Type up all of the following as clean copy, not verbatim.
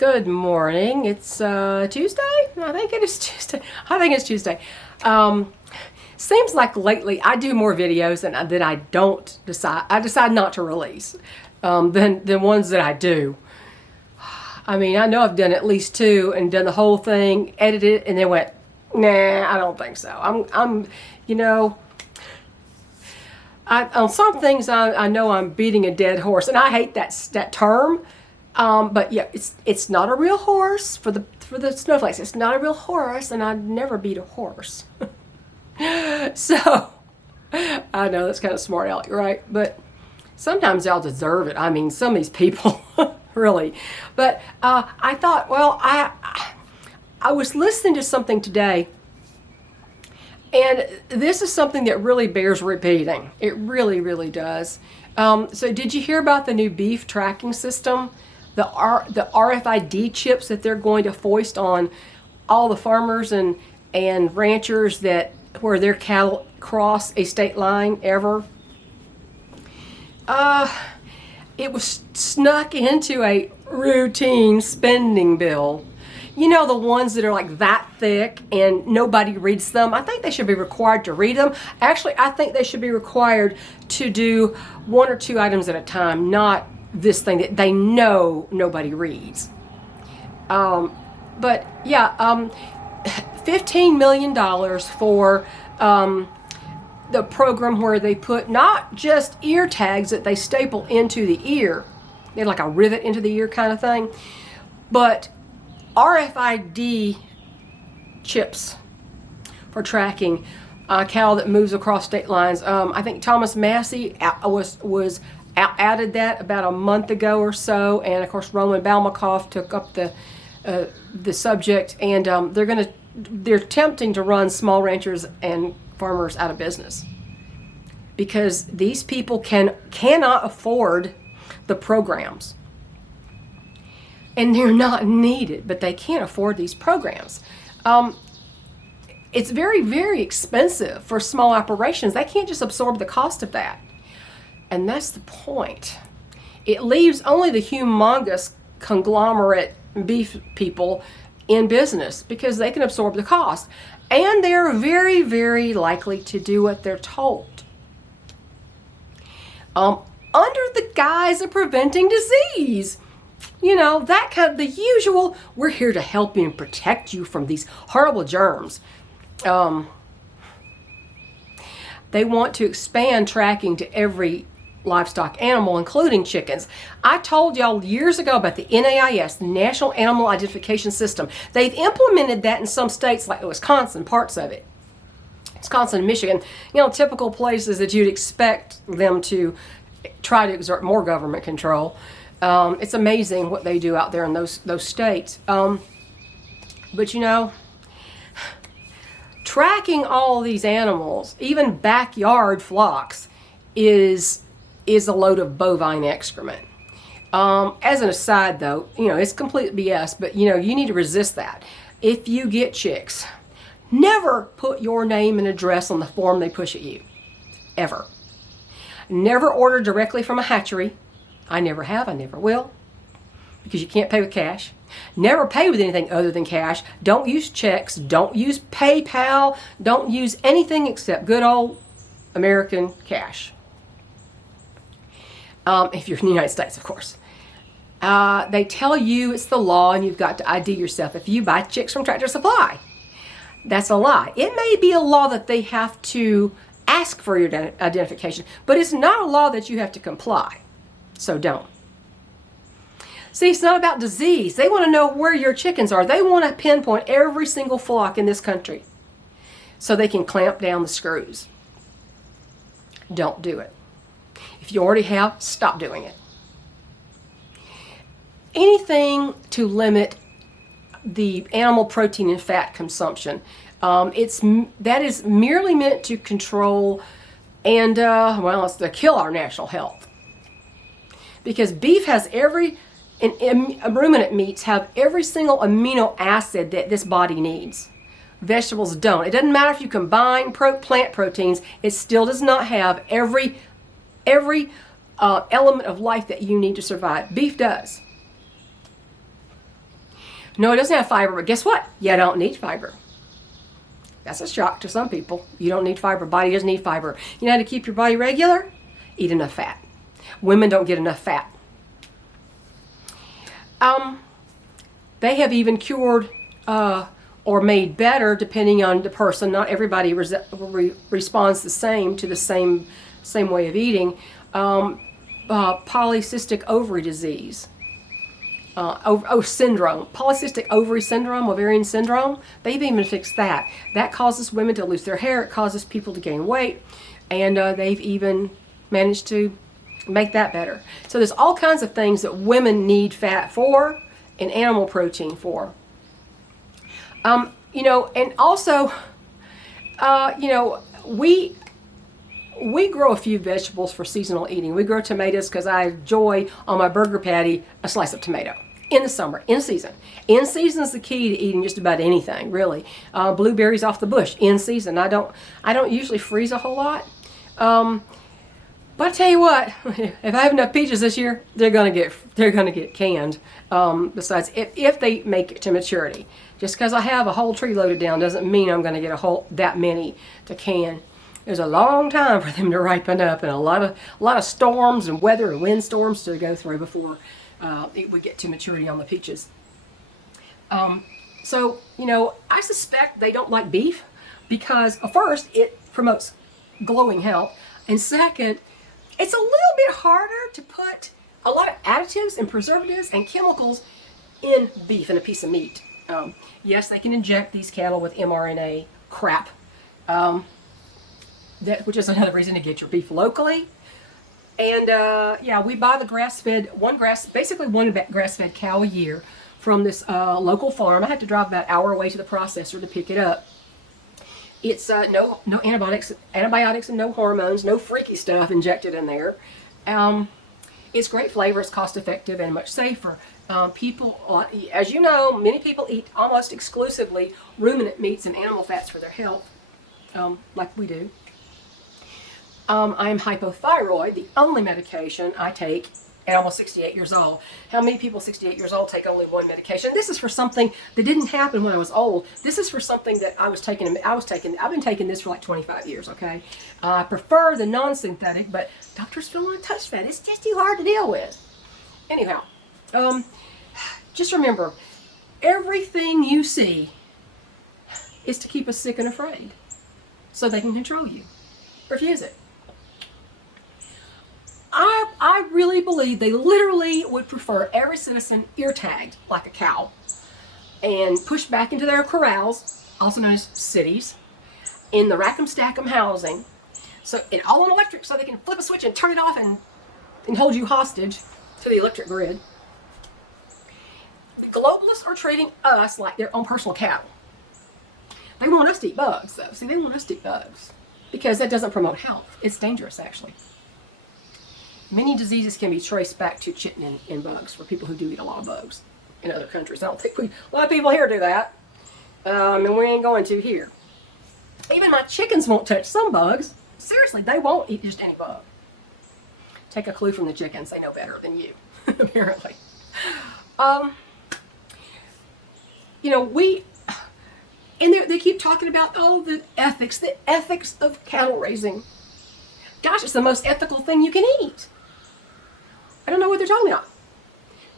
Good morning. It's Tuesday? I think it is Tuesday. I think it's Tuesday. Seems like lately I do more videos than I don't decide. I decide not to release than ones that I do. I mean, I know I've done at least two and done the whole thing, edited, and then went, nah, I don't think so. On some things I know I'm beating a dead horse, and I hate that term. But yeah, it's not a real horse for the snowflakes. It's not a real horse, and I'd never beat a horse. So I know that's kind of smart aleck, right? But sometimes y'all deserve it. I mean, some of these people really. But I thought, well, I was listening to something today, and this is something that really bears repeating. It really, really does. So did you hear about the new beef tracking system? The RFID chips that they're going to foist on all the farmers and ranchers where their cattle cross a state line ever. It was snuck into a routine spending bill. You know, the ones that are like that thick and nobody reads them. I think they should be required to read them. Actually, I think they should be required to do one or two items at a time, not this thing that they know nobody reads. But yeah, $15 million for the program where they put not just ear tags that they staple into the ear, they're like a rivet into the ear kind of thing, but RFID chips for tracking cattle that moves across state lines. I think Thomas Massey was added that about a month ago or so, and of course Roman Balmakoff took up the subject, and they're attempting to run small ranchers and farmers out of business because these people cannot afford the programs, and they're not needed, but they can't afford these programs. It's very, very expensive for small operations. They can't just absorb the cost of that. And that's the point. It leaves only the humongous conglomerate beef people in business because they can absorb the cost. And they're very, very likely to do what they're told. Under the guise of preventing disease. You know, that kind of the usual, we're here to help you and protect you from these horrible germs. They want to expand tracking to every livestock animal, including chickens. I told y'all years ago about the NAIS, the National Animal Identification System. They've implemented that in some states like Wisconsin, parts of it. Wisconsin and Michigan, you know, typical places that you'd expect them to try to exert more government control. It's amazing what they do out there in those states. But you know, tracking all these animals, even backyard flocks, is a load of bovine excrement. As an aside though, you know, it's complete BS, but you know, you need to resist that. If you get chicks, never put your name and address on the form they push at you. Ever. Never order directly from a hatchery. I never have, I never will, because you can't pay with cash. Never pay with anything other than cash. Don't use checks. Don't use PayPal. Don't use anything except good old American cash. If you're in the United States, of course. They tell you it's the law and you've got to ID yourself if you buy chicks from Tractor Supply. That's a lie. It may be a law that they have to ask for your identification, but it's not a law that you have to comply. So don't. See, it's not about disease. They want to know where your chickens are. They want to pinpoint every single flock in this country so they can clamp down the screws. Don't do it. If you already have, stop doing it. Anything to limit the animal protein and fat consumption. That is merely meant to control and, it's to kill our national health. Because beef has ruminant meats have every single amino acid that this body needs. Vegetables don't. It doesn't matter if you combine plant proteins, it still does not have every element of life that you need to survive. Beef does. No, it doesn't have fiber, but guess what? You don't need fiber. That's a shock to some people. You don't need fiber. Body doesn't need fiber. You know how to keep your body regular? Eat enough fat. Women don't get enough fat. They have even cured or made better, depending on the person. Not everybody responds the same to the same way of eating. Polycystic ovary disease. Syndrome, polycystic ovary syndrome, ovarian syndrome. They've even fixed that. That causes women to lose their hair. It causes people to gain weight, and they've even managed to make that better. So there's all kinds of things that women need fat for and animal protein for. You know, and also, you know, we grow a few vegetables for seasonal eating. We grow tomatoes because I enjoy on my burger patty a slice of tomato in the summer, in season. In season is the key to eating just about anything, really. Blueberries off the bush, in season. I don't usually freeze a whole lot. But I tell you what, if I have enough peaches this year, they're gonna get canned. Besides, if they make it to maturity, just because I have a whole tree loaded down doesn't mean I'm gonna get that many to can. There's a long time for them to ripen up, and a lot of storms and weather and windstorms to go through before we get to maturity on the peaches. So you know, I suspect they don't like beef because first it promotes glowing health, and second, it's a little bit harder to put a lot of additives and preservatives and chemicals in beef and a piece of meat. Yes, they can inject these cattle with mRNA crap, which is another reason to get your beef locally. And yeah, we buy the grass-fed, basically one grass-fed cow a year from this local farm. I had to drive about an hour away to the processor to pick it up. It's no antibiotics and no hormones, no freaky stuff injected in there. It's great flavor, it's cost effective and much safer. People, as you know, many people eat almost exclusively ruminant meats and animal fats for their health, like we do. I'm hypothyroid, the only medication I take at almost 68 years old. How many people 68 years old take only one medication? This is for something that didn't happen when I was old. This is for something that I've been taking this for like 25 years, okay? I prefer the non-synthetic, but doctors don't want to touch that. It's just too hard to deal with. Anyhow, just remember, everything you see is to keep us sick and afraid so they can control you. Refuse it. I really believe they literally would prefer every citizen ear tagged like a cow and pushed back into their corrals, also known as cities, in the rack 'em stack 'em housing. So it all on electric, so they can flip a switch and turn it off and hold you hostage to the electric grid. The globalists are treating us like their own personal cattle. They want us to eat bugs, though. See, they want us to eat bugs because that doesn't promote health. It's dangerous, actually. Many diseases can be traced back to chitin and bugs for people who do eat a lot of bugs in other countries. I don't think a lot of people here do that, and we ain't going to here. Even my chickens won't touch some bugs. Seriously, they won't eat just any bug. Take a clue from the chickens. They know better than you, apparently. You know, and they keep talking about, oh, the ethics of cattle raising. Gosh, it's the most ethical thing you can eat. I don't know what they're talking about.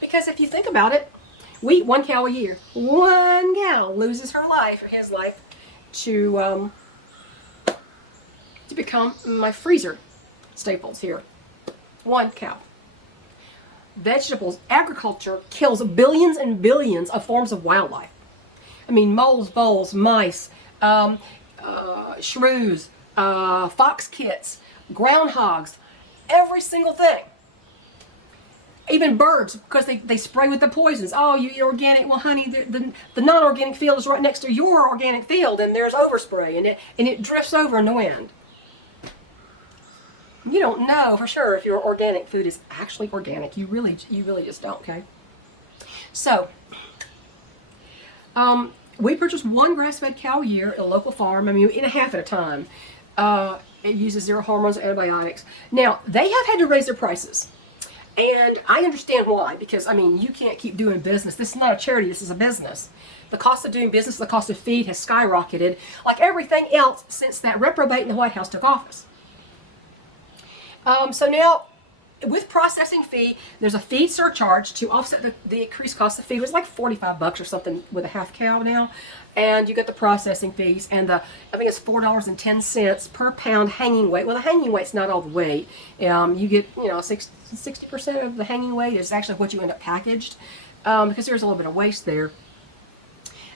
Because if you think about it, we eat one cow a year. One cow loses her life, or his life, to become my freezer staples here. One cow. Vegetables, agriculture kills billions and billions of forms of wildlife. I mean, moles, voles, mice, shrews, fox kits, groundhogs, every single thing. Even birds, because they spray with the poisons. Oh, you eat organic. Well, honey, the non-organic field is right next to your organic field, and there's overspray, and it drifts over in the wind. You don't know for sure if your organic food is actually organic. You really just don't, okay? So, we purchase one grass-fed cow a year at a local farm. I mean, we eat a half at a time. It uses zero hormones or antibiotics. Now, they have had to raise their prices. And I understand why, because, I mean, you can't keep doing business. This is not a charity, this is a business. The cost of doing business, the cost of feed has skyrocketed, like everything else since that reprobate in the White House took office. So now, with processing fee, there's a feed surcharge to offset the increased cost of feed. It was like $45 or something with a half cow now. And you get the processing fees, and I think it's $4.10 per pound hanging weight. Well, the hanging weight's not all the weight. You get, 60% of the hanging weight is actually what you end up packaged, because there's a little bit of waste there.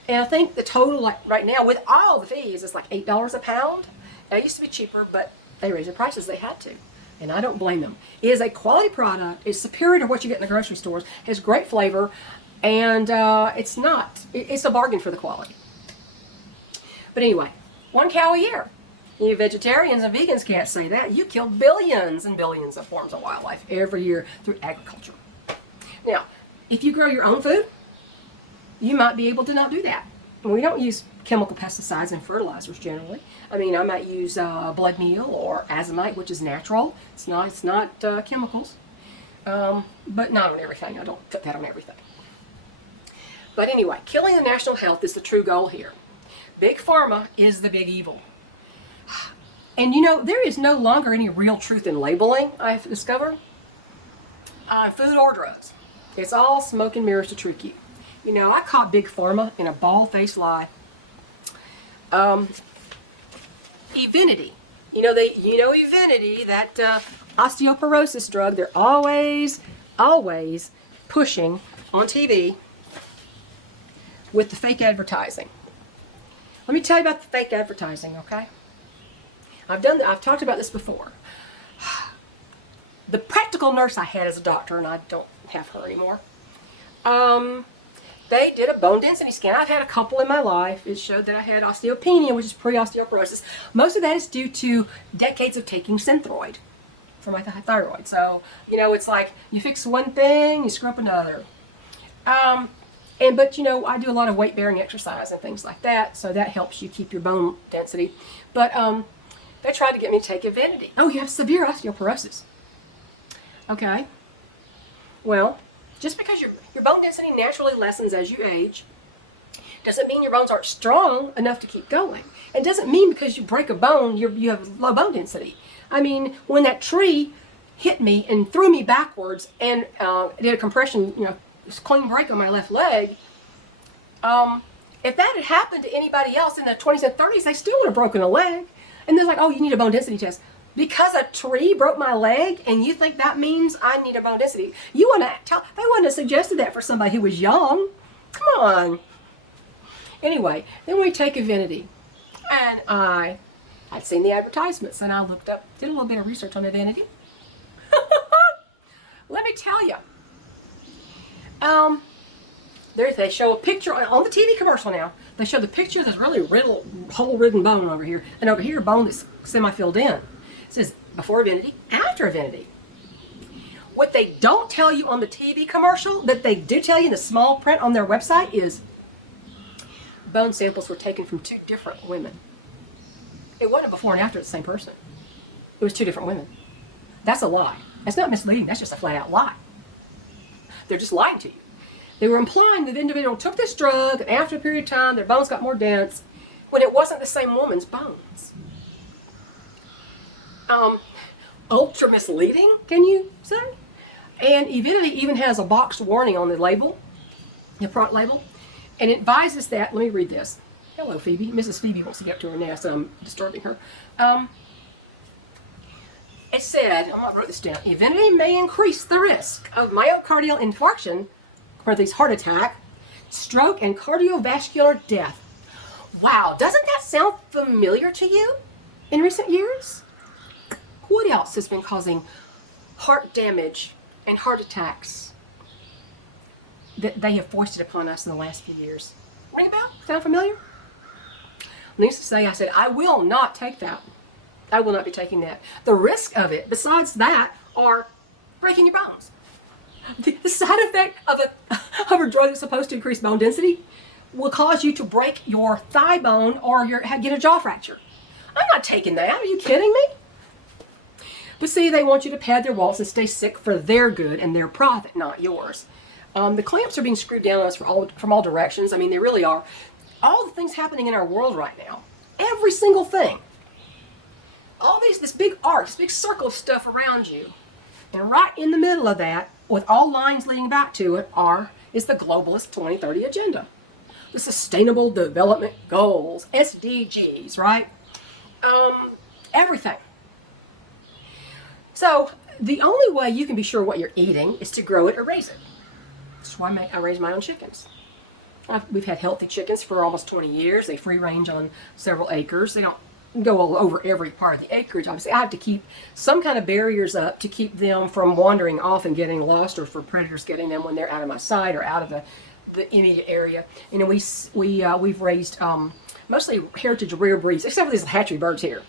And I think the total, like right now, with all the fees, is like $8 a pound. It used to be cheaper, but they raised the prices. They had to. And I don't blame them. It is a quality product. It's superior to what you get in the grocery stores. It has great flavor, and it's a bargain for the quality. But anyway, 1 cow a year. You vegetarians and vegans can't say that. You kill billions and billions of forms of wildlife every year through agriculture. Now, if you grow your own food, you might be able to not do that. We don't use chemical pesticides and fertilizers generally. I mean, I might use blood meal or azomite, which is natural. It's not chemicals, but not on everything. I don't put that on everything. But anyway, killing the national health is the true goal here. Big Pharma is the big evil. And there is no longer any real truth in labeling, I've discovered, food or drugs. It's all smoke and mirrors to trick you. I caught Big Pharma in a bald-faced lie. Evenity. Evenity, that osteoporosis drug, they're always pushing on TV with the fake advertising. Let me tell you about the fake advertising, okay? I've talked about this before. The practical nurse I had as a doctor, and I don't have her anymore, they did a bone density scan. I've had a couple in my life. It showed that I had osteopenia, which is pre-osteoporosis. Most of that is due to decades of taking Synthroid for my thyroid. So, it's like you fix one thing, you screw up another. But I do a lot of weight-bearing exercise and things like that, so that helps you keep your bone density. But they tried to get me to take Evenity. Oh, you have severe osteoporosis. Okay. Well, just because your bone density naturally lessens as you age doesn't mean your bones aren't strong enough to keep going. It doesn't mean because you break a bone, you have low bone density. I mean, when that tree hit me and threw me backwards and did a compression, clean break on my left leg, if that had happened to anybody else in the 20s and 30s, they still would have broken a leg. And they're like, oh, you need a bone density test. Because a tree broke my leg and you think that means I need a bone density. They wouldn't have suggested that for somebody who was young. Come on. Anyway, then we take Evenity. And I'd seen the advertisements and I looked up, did a little bit of research on Evenity. Let me tell you. They show a picture on the TV commercial now. They show the picture of this really hole-ridden bone over here, and over here a bone that's semi-filled in. It says before Evenity, after Evenity. What they don't tell you on the TV commercial, that they do tell you in the small print on their website, is bone samples were taken from 2 different women. It wasn't before and after the same person. It was 2 different women. That's a lie. That's not misleading. That's just a flat-out lie. They're just lying to you. They were implying that the individual took this drug, and after a period of time, their bones got more dense, when it wasn't the same woman's bones. Ultra misleading, can you say? And Evenity even has a boxed warning on the label, the product label, and it advises that, let me read this. Hello, Phoebe. Mrs. Phoebe wants to get up to her nest, so I'm disturbing her. It said, I wrote this down, Evenity may increase the risk of myocardial infarction, heart attack, stroke, and cardiovascular death. Wow, doesn't that sound familiar to you in recent years? What else has been causing heart damage and heart attacks that they have foisted upon us in the last few years? Ring a bell? Sound familiar? Needless to say, I said, I will not take that. I will not be taking that. The risk of it, besides that, are breaking your bones. The side effect of a drug that's supposed to increase bone density will cause you to break your thigh bone or get a jaw fracture. I'm not taking that. Are you kidding me? But see, they want you to pad their wallets and stay sick for their good and their profit, not yours. The clamps are being screwed down on us from all directions. I mean, they really are. All the things happening in our world right now, every single thing, all this big arc, this big circle of stuff around you, and right in the middle of that, with all lines leading back to it, is the globalist 2030 agenda, the Sustainable Development Goals, SDGs, right? Everything. So the only way you can be sure what you're eating is to grow it or raise it. That's why I raise my own chickens. We've had healthy chickens for almost 20 years. They free range on several acres. They don't go all over every part of the acreage. Obviously, I have to keep some kind of barriers up to keep them from wandering off and getting lost, or for predators getting them when they're out of my sight or out of the immediate area. You know, we've raised mostly heritage rare breeds, except for these hatchery birds here.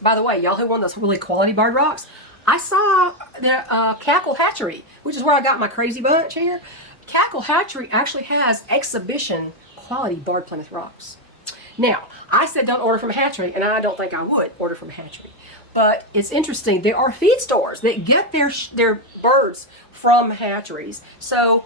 By the way, y'all who want those really quality bird rocks, I saw the Cackle Hatchery, which is where I got my crazy bunch here. Cackle Hatchery actually has exhibition quality barred Plymouth rocks. Now, I said don't order from a hatchery, and I don't think I would order from a hatchery. But it's interesting, there are feed stores that get their birds from hatcheries. So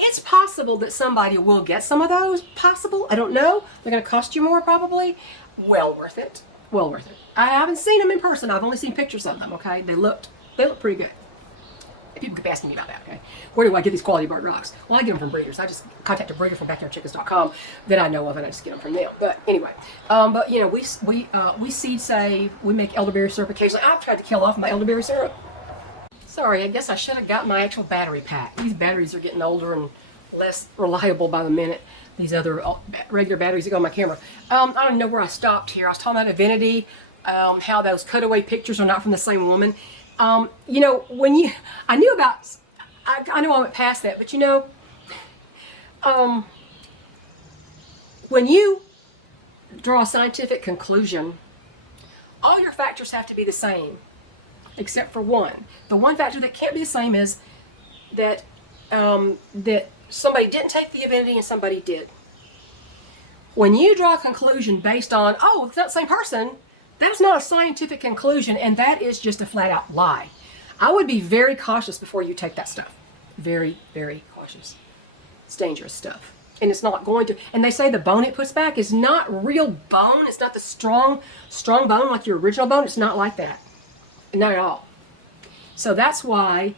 it's possible that somebody will get some of those. Possible, I don't know. They're going to cost you more probably. Well worth it. Well worth it. I haven't seen them in person. I've only seen pictures of them, okay? They look pretty good. People keep asking me about that, okay? Where do I get these quality bird rocks? Well, I get them from breeders. I just contact a breeder from backyardchickens.com that I know of, and I just get them from them. But anyway, but you know, we seed save. We make elderberry syrup occasionally. I've tried to kill off my elderberry syrup. Sorry, I guess I should have got my actual battery pack. These batteries are getting older and less reliable by the minute. These other regular batteries that go on my camera. I don't even know where I stopped here. I was talking about Avidity, how those cutaway pictures are not from the same woman. You know, I knew about, I know I went past that, but you know, when you draw a scientific conclusion, all your factors have to be the same, except for one. The one factor that can't be the same is that, that somebody didn't take the Avidity and somebody did. When you draw a conclusion based on, oh, it's that same person, that's not a scientific conclusion, and that is just a flat out lie. I would be very cautious before you take that stuff. Very, very cautious. It's dangerous stuff. And it's not going to, and they say the bone it puts back is not real bone. It's not the strong bone like your original bone. It's not like that. Not at all. So that's why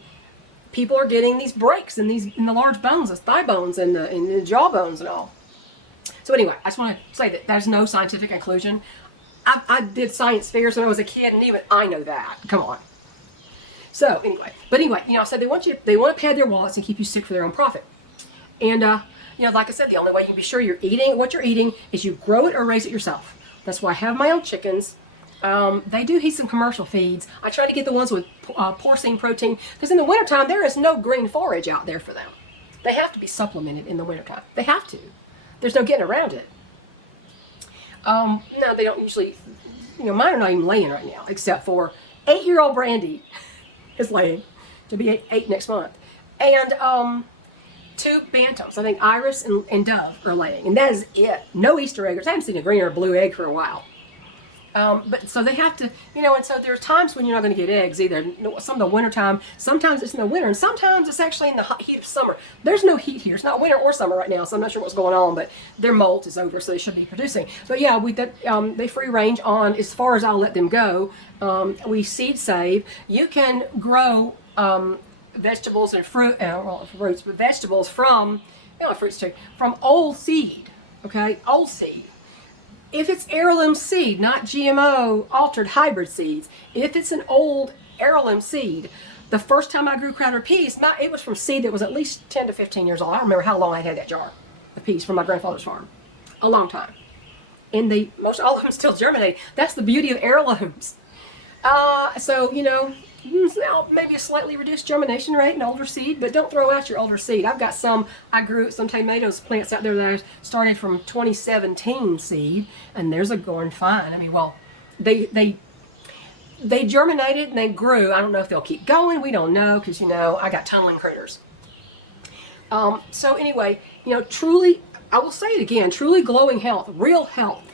people are getting these breaks in the large bones, the thigh bones and the jaw bones and all. So anyway, I just want to say that there's no scientific conclusion. I did science fairs when I was a kid, and even I know that. Come on. So anyway, you know, I said they want to pad their wallets and keep you sick for their own profit. And you know, like I said, the only way you can be sure you're eating what you're eating is you grow it or raise it yourself. That's why I have my own chickens. They do eat some commercial feeds. I try to get the ones with porcine protein, because in the wintertime there is no green forage out there for them. They have to be supplemented in the wintertime. They have to. There's no getting around it. No, they don't usually, you know, mine are not even laying right now, except for 8-year-old Brandy is laying, to be eight next month. And 2 bantams, I think Iris and Dove are laying, and that is it. No Easter eggs. I haven't seen a green or a blue egg for a while. But so they have to, you know, and so there's times when you're not going to get eggs either. Some of the winter time, sometimes it's in the winter, and sometimes it's actually in the hot heat of summer. There's no heat here. It's not winter or summer right now, so I'm not sure what's going on, but their molt is over, so they should be producing. But yeah, they free range on as far as I'll let them go. We seed save. You can grow vegetables and fruits, but vegetables from, you know, fruits too, from old seed, okay, old seed. If it's heirloom seed, not GMO altered hybrid seeds, if it's an old heirloom seed, the first time I grew crowder peas, it was from seed that was at least 10 to 15 years old. I don't remember how long I had that jar of peas from my grandfather's farm. A long time. And all of them still germinate. That's the beauty of heirlooms. So, you know, maybe a slightly reduced germination rate in older seed, but don't throw out your older seed. I've got I grew some tomatoes plants out there that I started from 2017 seed, and there's a going fine. I mean, well, they germinated and they grew. I don't know if they'll keep going. We don't know, because, you know, I got tunneling critters. So anyway, you know, truly, I will say it again, truly glowing health, real health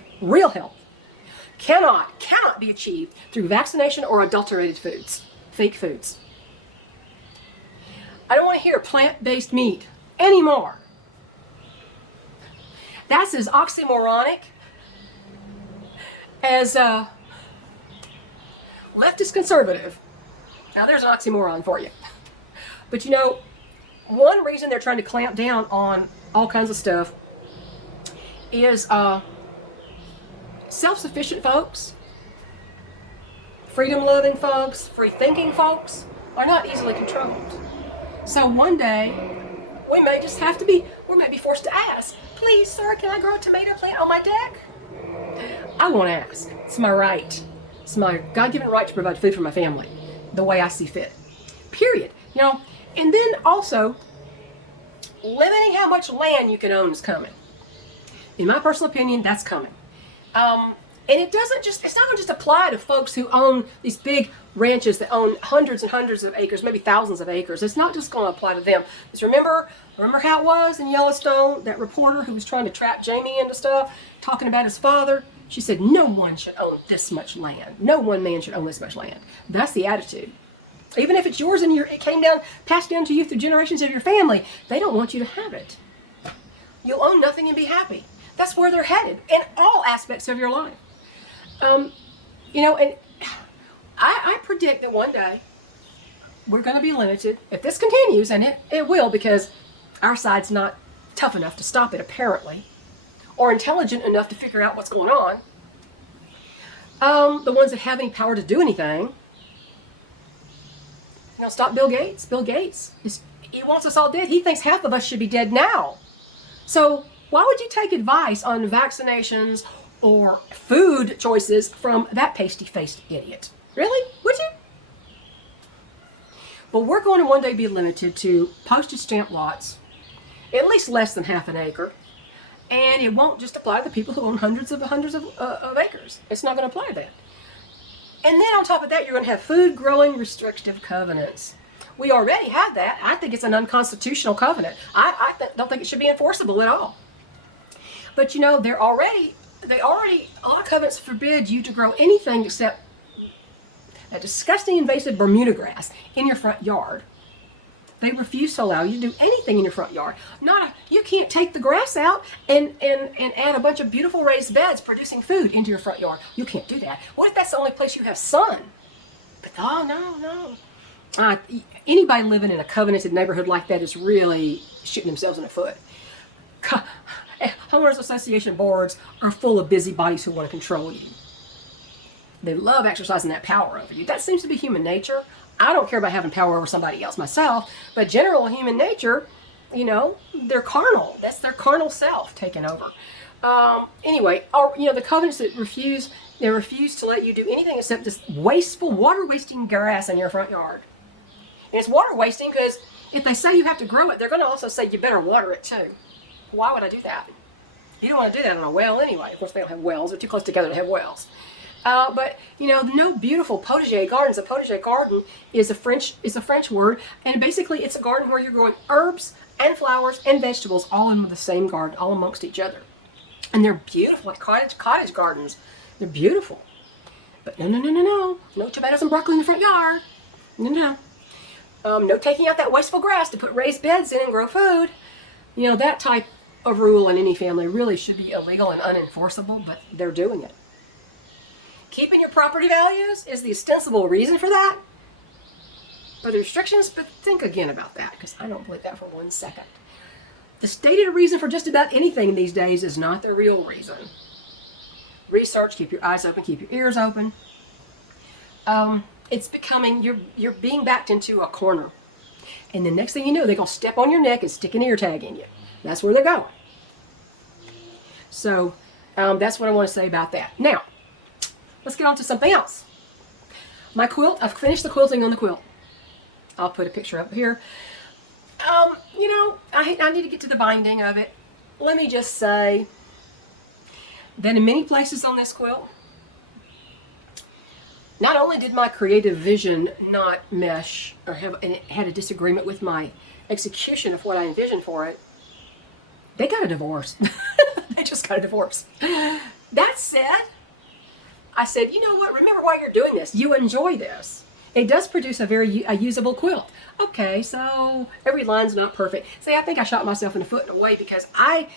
cannot be achieved through vaccination or adulterated foods, fake foods. I don't want to hear plant-based meat anymore. That's as oxymoronic as leftist conservative. Now there's an oxymoron for you. But you know, one reason they're trying to clamp down on all kinds of stuff is self-sufficient folks, freedom-loving folks, free-thinking folks are not easily controlled. So one day, we may be forced to ask, please, sir, can I grow a tomato plant on my deck? I won't ask. It's my right. It's my God-given right to provide food for my family the way I see fit. Period. You know, and then also, limiting how much land you can own is coming. In my personal opinion, that's coming. And it's not just apply to folks who own these big ranches that own hundreds and hundreds of acres, maybe thousands of acres. It's not just going to apply to them. Just remember how it was in Yellowstone, that reporter who was trying to trap Jamie into stuff, talking about his father. She said, no one should own this much land. No one man should own this much land. That's the attitude. Even if it's yours and it came down, passed down to you through generations of your family, they don't want you to have it. You'll own nothing and be happy. That's where they're headed in all aspects of your life. You know, and I predict that one day we're going to be limited. If this continues, and it will, because our side's not tough enough to stop it, apparently, or intelligent enough to figure out what's going on. The ones that have any power to do anything. You know, stop Bill Gates. Bill Gates, he wants us all dead. He thinks half of us should be dead now. So why would you take advice on vaccinations or food choices from that pasty-faced idiot? Really? Would you? But we're going to one day be limited to postage stamp lots, at least less than half an acre, and it won't just apply to the people who own hundreds of acres. It's not going to apply to that. And then on top of that, you're going to have food growing restrictive covenants. We already have that. I think it's an unconstitutional covenant. I don't think it should be enforceable at all. But you know, they already, a lot of covenants forbid you to grow anything except that disgusting invasive Bermuda grass in your front yard. They refuse to allow you to do anything in your front yard. You can't take the grass out and add a bunch of beautiful raised beds producing food into your front yard. You can't do that. What if that's the only place you have sun? But no. Anybody living in a covenanted neighborhood like that is really shooting themselves in the foot. Homeowners association boards are full of busybodies who want to control you. They love exercising that power over you. That seems to be human nature. I don't care about having power over somebody else myself, but general human nature, you know, they're carnal. That's their carnal self taking over. Anyway, you know, the covenants that refuse to let you do anything except this wasteful, water-wasting grass in your front yard. And it's water wasting because if they say you have to grow it, they're going to also say you better water it too. Why would I do that? You don't want to do that on a well anyway. Of course, they don't have wells. They're too close together to have wells. But you know, no beautiful potager gardens. A potager garden is a French word, and basically it's a garden where you're growing herbs and flowers and vegetables all in the same garden, all amongst each other. And they're beautiful, like cottage gardens. They're beautiful. But no tomatoes and broccoli in the front yard. No. No taking out that wasteful grass to put raised beds in and grow food. You know, that type of rule in any family really should be illegal and unenforceable, but they're doing it. Keeping your property values is the ostensible reason for that. But the restrictions, but think again about that, because I don't believe that for 1 second. The stated reason for just about anything these days is not the real reason. Research, keep your eyes open, keep your ears open. It's becoming, you're being backed into a corner. And the next thing you know, they're going to step on your neck and stick an ear tag in you. That's where they're going. So that's what I want to say about that. Now, let's get on to something else. My quilt, I've finished the quilting on the quilt. I'll put a picture up here. You know, I need to get to the binding of it. Let me just say that in many places on this quilt, not only did my creative vision not mesh or had a disagreement with my execution of what I envisioned for it, they got a divorce. They just got a divorce. That said, I said, you know what, remember why you're doing this. You enjoy this. It does produce a usable quilt. Okay, so every line's not perfect. See, I think I shot myself in the foot in a way because I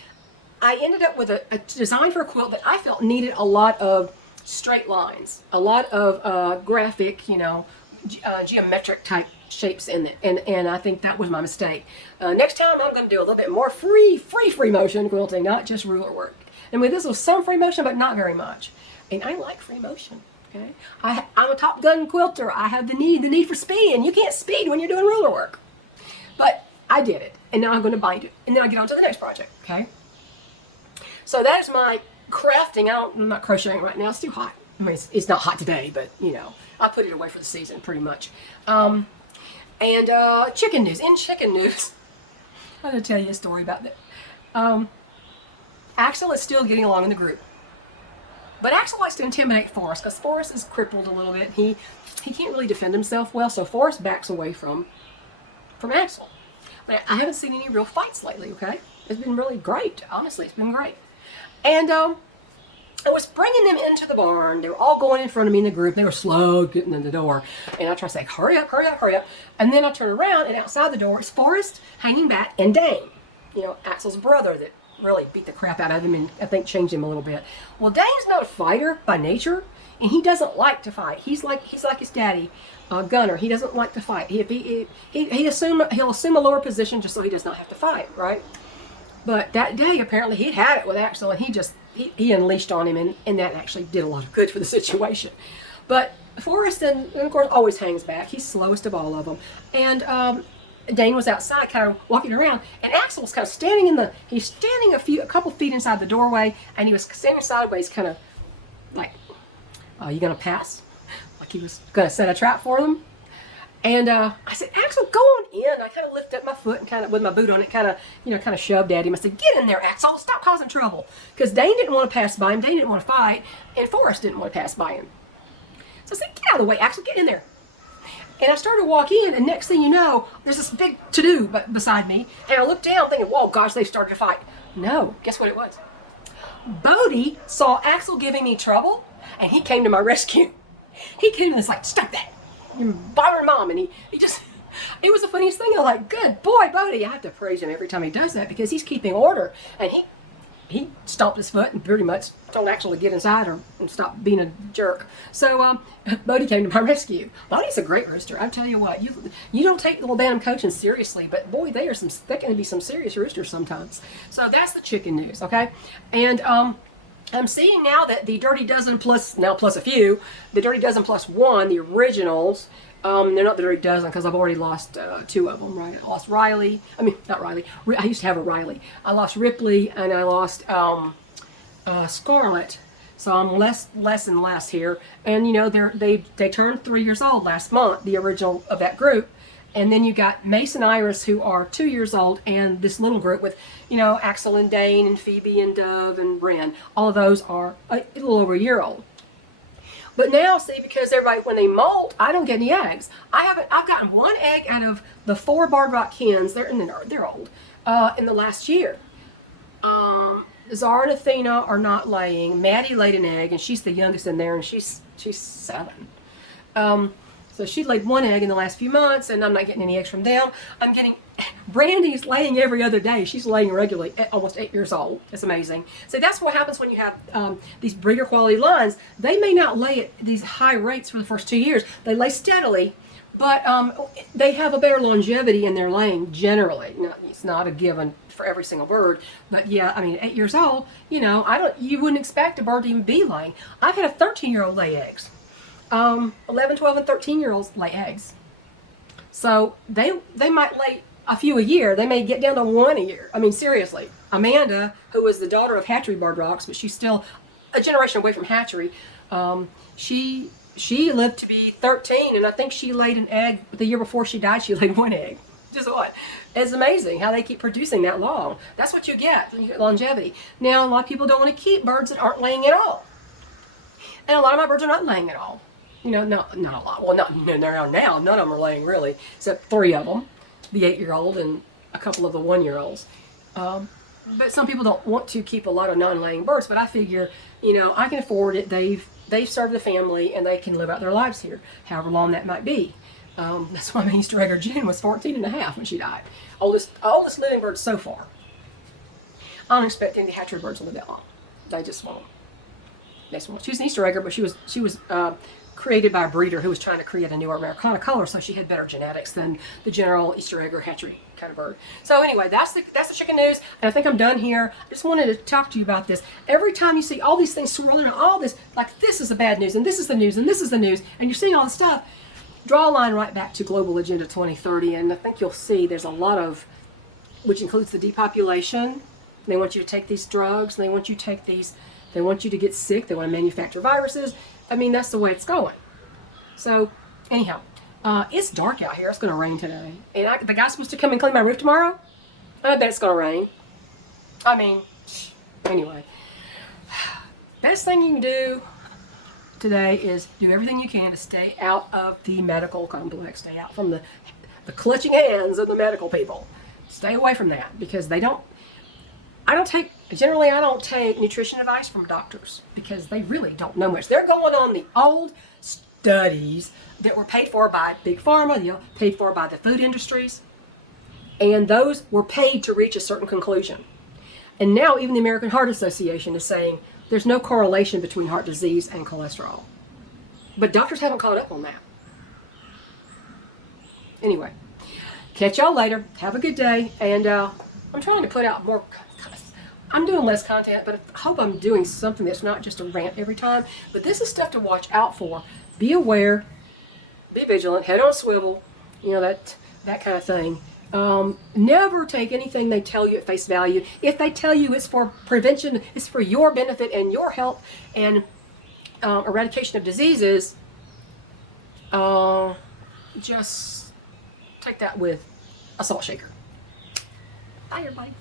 ended up with a design for a quilt that I felt needed a lot of straight lines, a lot of graphic, geometric type shapes in it, and I think that was my mistake. Next time I'm going to do a little bit more free motion quilting, not just ruler work. And with this was some free motion, but not very much. And I like free motion. Okay, I'm a Top Gun quilter. I have the need for speed, and you can't speed when you're doing ruler work. But I did it, and now I'm going to bind it, and then I'll get on to the next project. Okay. So that is my crafting. I'm not crocheting right now. It's too hot. I mean, it's not hot today, but I put it away for the season pretty much. And chicken news. In chicken news, I'm going to tell you a story about that. Axel is still getting along in the group. But Axel likes to intimidate Forrest because Forrest is crippled a little bit. He can't really defend himself well, so Forrest backs away from Axel. But I haven't seen any real fights lately, okay? It's been really great. Honestly, it's been great. And I was bringing them into the barn. They were all going in front of me in the group. They were slow getting in the door. And I tried to say, hurry up, hurry up, hurry up. And then I turn around, and outside the door is Forrest hanging back and Dane, Axel's brother that really beat the crap out of him and I think changed him a little bit. Well, Dane's not a fighter by nature, and he doesn't like to fight. He's like his daddy, Gunner. He doesn't like to fight. He'll assume a lower position just so he does not have to fight, right? But that day, apparently, he'd had it with Axel, and he unleashed on him, and that actually did a lot of good for the situation. But Forrest, and of course, always hangs back. He's slowest of all of them. And Dane was outside kind of walking around, and Axel was kind of standing a couple feet inside the doorway, and he was standing sideways kind of like, you going to pass? Like he was going to set a trap for them. And I said, Axel, go on in. I kind of lifted up my foot and kind of, with my boot on it, kind of shoved at him. I said, get in there, Axel. Stop causing trouble. Because Dane didn't want to pass by him. Dane didn't want to fight. And Forrest didn't want to pass by him. So I said, get out of the way, Axel. Get in there. And I started to walk in, and next thing you know, there's this big to-do beside me. And I looked down thinking, whoa, gosh, they started to fight. No, guess what it was? Bodie saw Axel giving me trouble, and he came to my rescue. He came and was like, stop that. You're bothering Mom. And he just, it was the funniest thing. I'm like, good boy, Bodie. I have to praise him every time he does that because he's keeping order. And he stomped his foot and pretty much told Axel to get inside and stop being a jerk. So Bodie came to my rescue. Bodie's a great rooster. I tell you what, you don't take little Bantam coaching seriously, but boy, they can be some serious roosters sometimes. So that's the chicken news, okay? And I'm seeing now that the Dirty Dozen plus a few, the Dirty Dozen plus one, the originals, they're not the Dirty Dozen because I've already lost two of them, right? I lost Riley. I mean, not Riley. I used to have a Riley. I lost Ripley and I lost Scarlet. So I'm less and less here. And they turned 3 years old last month, the original of that group. And then you got Mace and Iris, who are 2 years old, and this little group with, Axel and Dane and Phoebe and Dove and Bren. All of those are a little over a year old. But now, see, because everybody, when they molt, I don't get any eggs. I've gotten one egg out of the 4 Barred Rock hens. They're old. In the last year. Zara and Athena are not laying. Maddie laid an egg, and she's the youngest in there, and she's 7. So she laid one egg in the last few months, and I'm not getting any eggs from them. I'm getting, Brandy's laying every other day. She's laying regularly at almost 8 years old. It's amazing. So that's what happens when you have these breeder quality lines. They may not lay at these high rates for the first 2 years. They lay steadily, but they have a better longevity in their laying generally. Now, it's not a given for every single bird, but yeah, I mean, 8 years old, you wouldn't expect a bird to even be laying. I've had a 13-year-old lay eggs. 11, 12, and 13-year-olds lay eggs. So they might lay a few a year. They may get down to 1 a year. I mean, seriously. Amanda, who was the daughter of Hatchery Barred Rocks, but she's still a generation away from Hatchery, she lived to be 13, and I think she laid an egg the year before she died. She laid 1 egg. Just what? It's amazing how they keep producing that long. That's what you get when you get longevity. Now, a lot of people don't want to keep birds that aren't laying at all. And a lot of my birds are not laying at all. Not a lot. Well, now, none of them are laying really, except 3 of them, the 8-year-old and a couple of the 1-year-olds. But some people don't want to keep a lot of non-laying birds, but I figure, I can afford it. They've they've served the family and they can live out their lives here, however long that might be. That's why my Easter egg June was 14 and a half when she died. Oldest living bird so far. I don't expect any hatchery birds to live that long. They just won't. She's an Easter egger, but she was created by a breeder who was trying to create a newer Americana color, so she had better genetics than the general Easter egg or hatchery kind of bird. So anyway, that's the chicken news, and I think I'm done here. I just wanted to talk to you about this. Every time you see all these things swirling, all this, like this is the bad news, and this is the news, and this is the news, and you're seeing all this stuff, draw a line right back to Global Agenda 2030, and I think you'll see there's a lot of, which includes the depopulation. They want you to take these drugs, and they want you to take these, they want you to get sick, they want to manufacture viruses. I mean, that's the way it's going. So, anyhow, it's dark out here. It's going to rain today. And the guy's supposed to come and clean my roof tomorrow. I bet it's going to rain. I mean, anyway. Best thing you can do today is do everything you can to stay out of the medical complex. Stay out from the clutching hands of the medical people. Stay away from that because they don't, generally I don't take nutrition advice from doctors because they really don't know much. They're going on the old studies that were paid for by Big Pharma, paid for by the food industries, and those were paid to reach a certain conclusion. And now even the American Heart Association is saying there's no correlation between heart disease and cholesterol. But doctors haven't caught up on that. Anyway, catch y'all later. Have a good day. And I'm trying to put out more. I'm doing less content, but I hope I'm doing something that's not just a rant every time. But this is stuff to watch out for. Be aware. Be vigilant. Head on a swivel. You know, that kind of thing. Never take anything they tell you at face value. If they tell you it's for prevention, it's for your benefit and your health and eradication of diseases, just take that with a salt shaker. Bye, everybody.